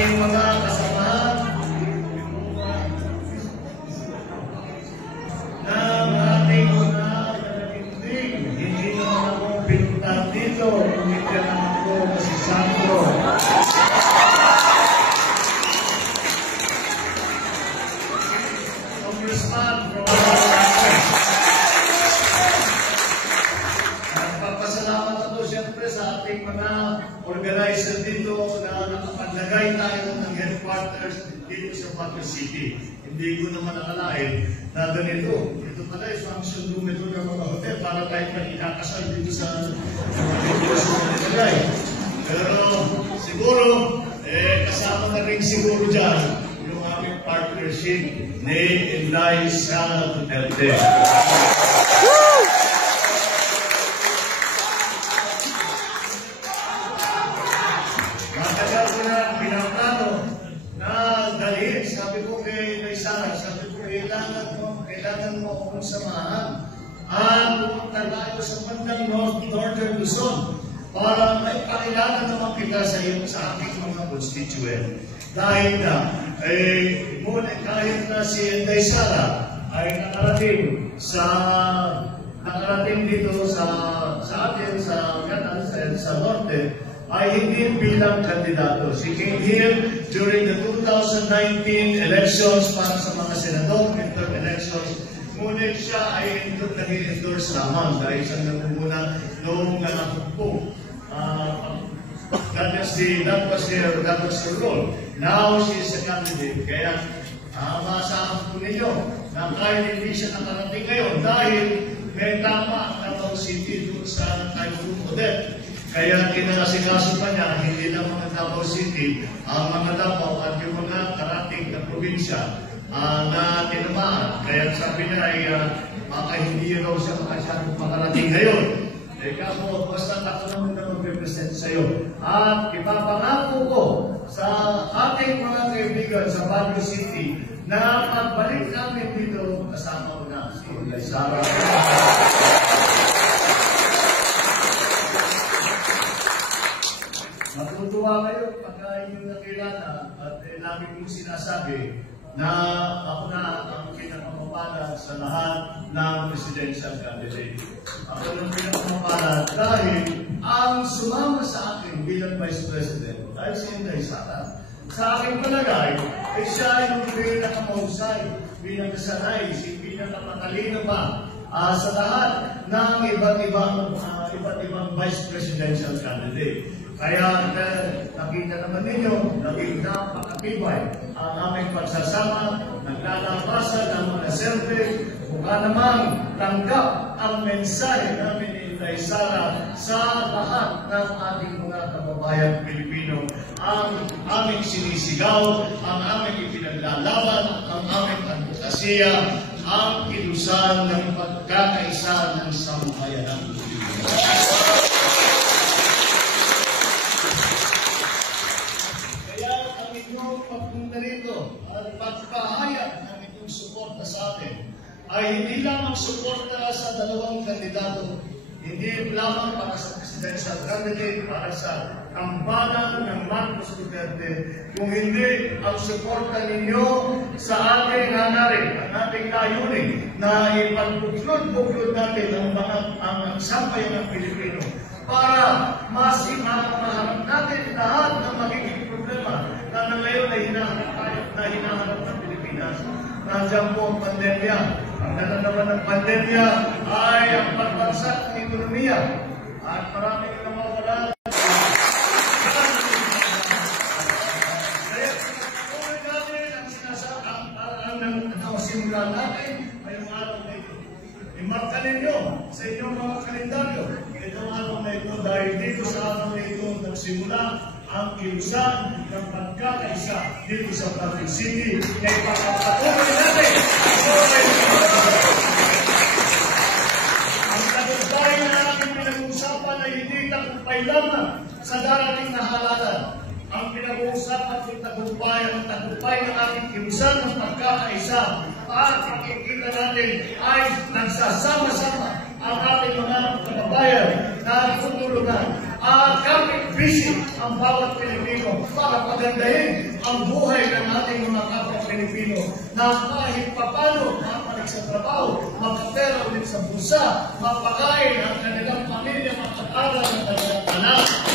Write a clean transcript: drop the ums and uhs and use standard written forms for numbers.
ating mga kasamahan ng ating mga nanagindig. Hindi naman ako pinuntan dito, umitin ako kasi Sandro. Congressman from nagpapasalamat ako siyempre sa ating mga organizer dito na nakapaglagay tayo ng headquarters dito sa Baguio City. Hindi ko naman nakalain na ganito. Ito pala yung function room ito ng mga hotel para tayo mag-ikakasal dito sa nilagay. Pero siguro, kasama na rin siguro dyan yung aming partnership ni Inday Sara Duterte. Matagal ko na pinaplano na dalhin. Sabi ko kay Inday Sara, sabi ko kailangan mo akong samahan. At pumunta tayo sa bandang Northern Luzon para may pakilala naman kita sa iyo sa aking mga constituent. Dahil na, muna kahit na si Inday Sara ay nakarating dito sa atin, sa Norte, ay hindi bilang kandidato. She came here during the 2019 elections para sa mga senador, midterm elections. Ngunit siya ay nag-endorse lamang dahil siya nagmumuna noong hukbo. That was her role. Now she is a candidate. Kaya maasahan po ninyo na kahit hindi siya nakarating ngayon dahil may tama ang Davao City doon sa Typhoon Odette. Kaya kinakasikaso pa niya, hindi lang mga Davao City, ang mga Davao at yung mga karating na probinsya na tinamaan. Kaya sabi niya ay baka hindi raw siya makasyadong makarating ngayon. Kaya po, basta ako naman na mag-represent sa iyo. At ipapangako ko sa ating mga kaibigan sa Baguio City na pagbalik namin dito, kasama ko na si Inday Sara. Matutuwa kayo pagka inyong nakilala at lagi kong sinasabi na ako na ang pinakamapala sa lahat ng presidential candidate. Ako ang pinakamapala dahil ang sumama sa akin bilang Vice President ay si Inday Sara. Sa aking palagay, ay siya yung pinakamahusay, pinakasanay, pinakamatalino pa sa lahat ng iba't ibang Vice Presidential candidate. Kaya nakita naman ninyo, naging napakatibay ang aming pagsasama, naglalabasan ang mga selfie, mukha namang tanggap ang mensahe namin ni Inday Sara sa lahat ng ating mga kababayan Pilipino. Ang aming sinisigaw, ang aming ipinaglalaban, ang aming advokasya, ang kilusan ng pagkakaisa ng sambayanang Pilipino. Pagpunta rito at pagpahayag ng itong suporta sa atin ay hindi lamang suporta sa dalawang kandidato, hindi lamang para sa presidential candidate, para sa kambalan ng Marcos Duterte, kung hindi ang suporta ninyo sa ating hangarin, ang ating layunin na ipagbuklod-buklod natin ang sambayan ng Pilipino para maharap natin lahat ng magiging problema na ngayon ay hinahanap ng Pilipinas. Nandiyan po ang pandemya. Ang naman ng pandemya ay ang pagbagsak ng ekonomiya. At maraming namawala. Kaya kung natin ang sinasakang ang simulan natin ay yung araw na ito. Imarka ninyo sa inyong mga kalendaryo itong araw na ito dahil dito sa araw na ito nagsimula ang kilusan ng pagkakaisa dito sa Baguio City na ipapatuloy natin. Ang tagumpay na aking pinag-uusapan ay hindi tagumpay lamang sa darating na halalan. Ang pinag-uusapan ng tagumpay ng aking kilusan ng pagkakaisa at makikita natin ay nagsasama-sama ang ating mga kababayan na tutulungan. Kapit busy ang bawat Pilipino para pagandahin ang buhay ng ating mga kapwa Pilipino na kahit papano makapalik sa trabaho, makapera ulit sa bulsa, mapakain ang kanilang pamilya, makapag-aral ng kanilang anak.